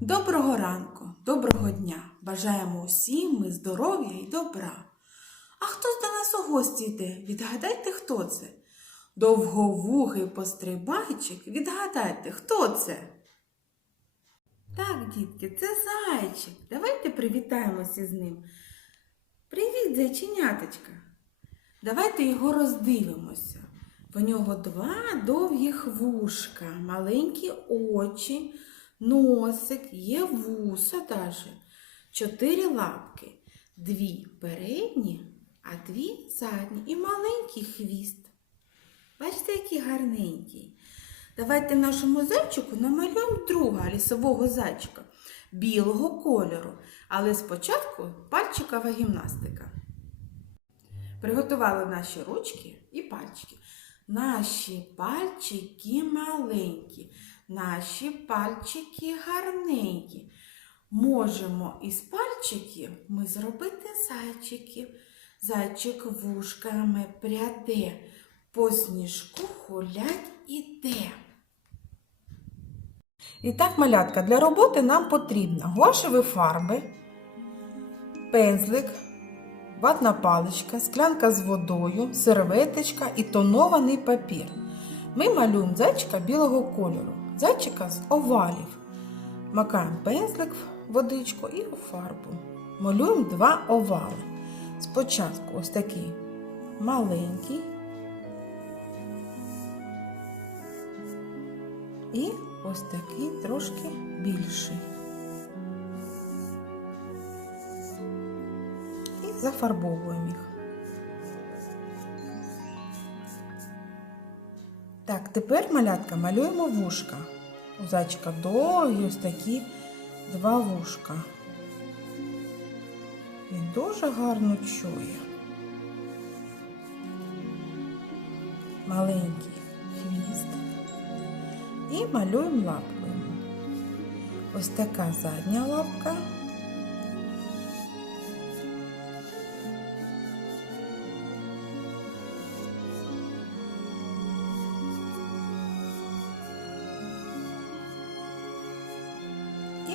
Доброго ранку, доброго дня! Бажаємо усім ми здоров'я і добра. А хтось до нас у гості йде? Відгадайте, хто це? Довговухий пострибайчик, відгадайте, хто це? Так, дітки, це зайчик. Давайте привітаємося з ним. Привіт, зайченяточка. Давайте його роздивимося. В нього два довгих вушка, маленькі очі, носик, є вуса даже, чотири лапки, дві передні, а дві задні і маленький хвіст. Бачите, який гарненький. Давайте нашому зайчику намалюємо друга лісового зайчика білого кольору. Але спочатку пальчикова гімнастика. Приготували наші ручки і пальчики. Наші пальчики маленькі, наші пальчики гарненькі. Можемо із пальчиків ми зробити зайчиків. Зайчик вушками пряде, по сніжку гулять іде. І так, малятка, для роботи нам потрібно гуашеві фарби, пензлик, ватна паличка, склянка з водою, серветочка і тонований папір. Ми малюємо зайчика білого кольору, зайчика з овалів. Макаємо пензлик в водичку і у фарбу. Малюємо два овали. Спочатку ось такий маленький. І ось такий трошки більший. Зафарбовуємо їх. Так, тепер малятка малюємо вушка. У зайчика довгі ось такі два вушка. Він дуже гарно чує. Маленький хвіст. І малюємо лапку. Ось така задня лапка.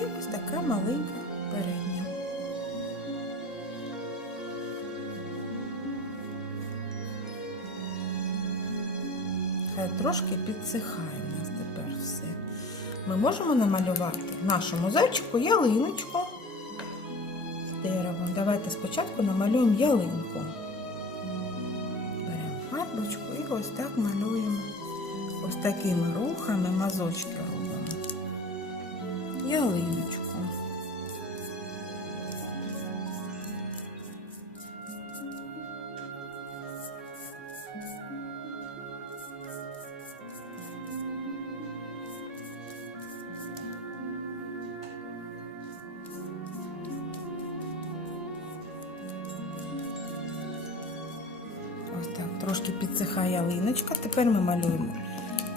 І ось така маленька передня. Хай трошки підсихає в нас тепер все. Ми можемо намалювати нашому зайчику ялиночку з деревом. Давайте спочатку намалюємо ялинку. Беремо фарбочку і ось так малюємо. Ось такими рухами мазочки робимо. Ялиночку. Ось так, трошки підсихає ялиночка. Тепер ми малюємо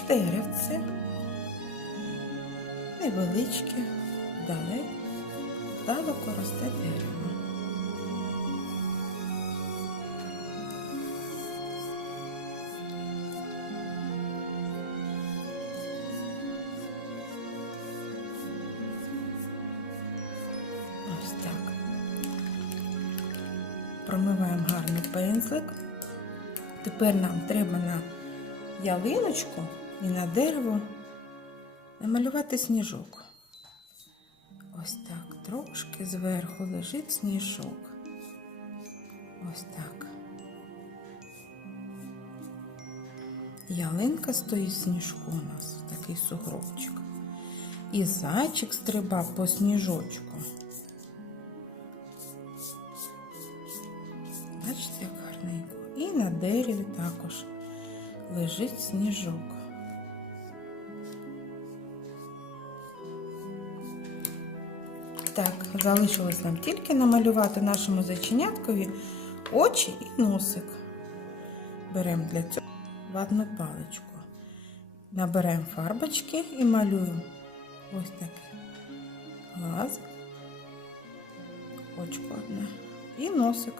деревце. Невеличке, далеко, далеко росте дерево. Ось так. Промиваємо гарний пензлик. Тепер нам треба на ялиночку і на дерево намалювати сніжок. Ось так, трошки зверху лежить сніжок. Ось так. Ялинка стоїть сніжку у нас, такий сугробчик. І зайчик стрибав по сніжочку. Бачите, як гарненько. І на дереві також лежить сніжок. Так, залишилось нам тільки намалювати нашому зайченяткові очі і носик. Беремо для цього ватну паличку. Наберемо фарбочки і малюємо ось таке. Глаз, очко одне і носик.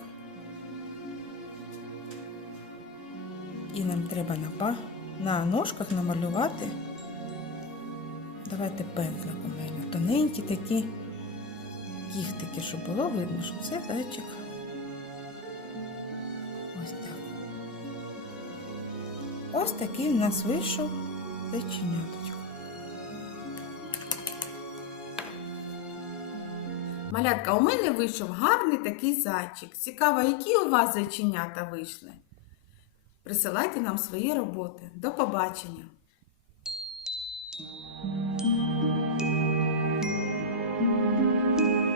І нам треба на, на ножках намалювати. Давайте пензлик у мене. Тоненькі такі кіхтики, щоб було видно, що це зайчик. Ось так. Ось такий у нас вийшов зайченяточко. Малятка, у мене вийшов гарний такий зайчик. Цікаво, які у вас зайченята вийшли. Присилайте нам свої роботи. До побачення!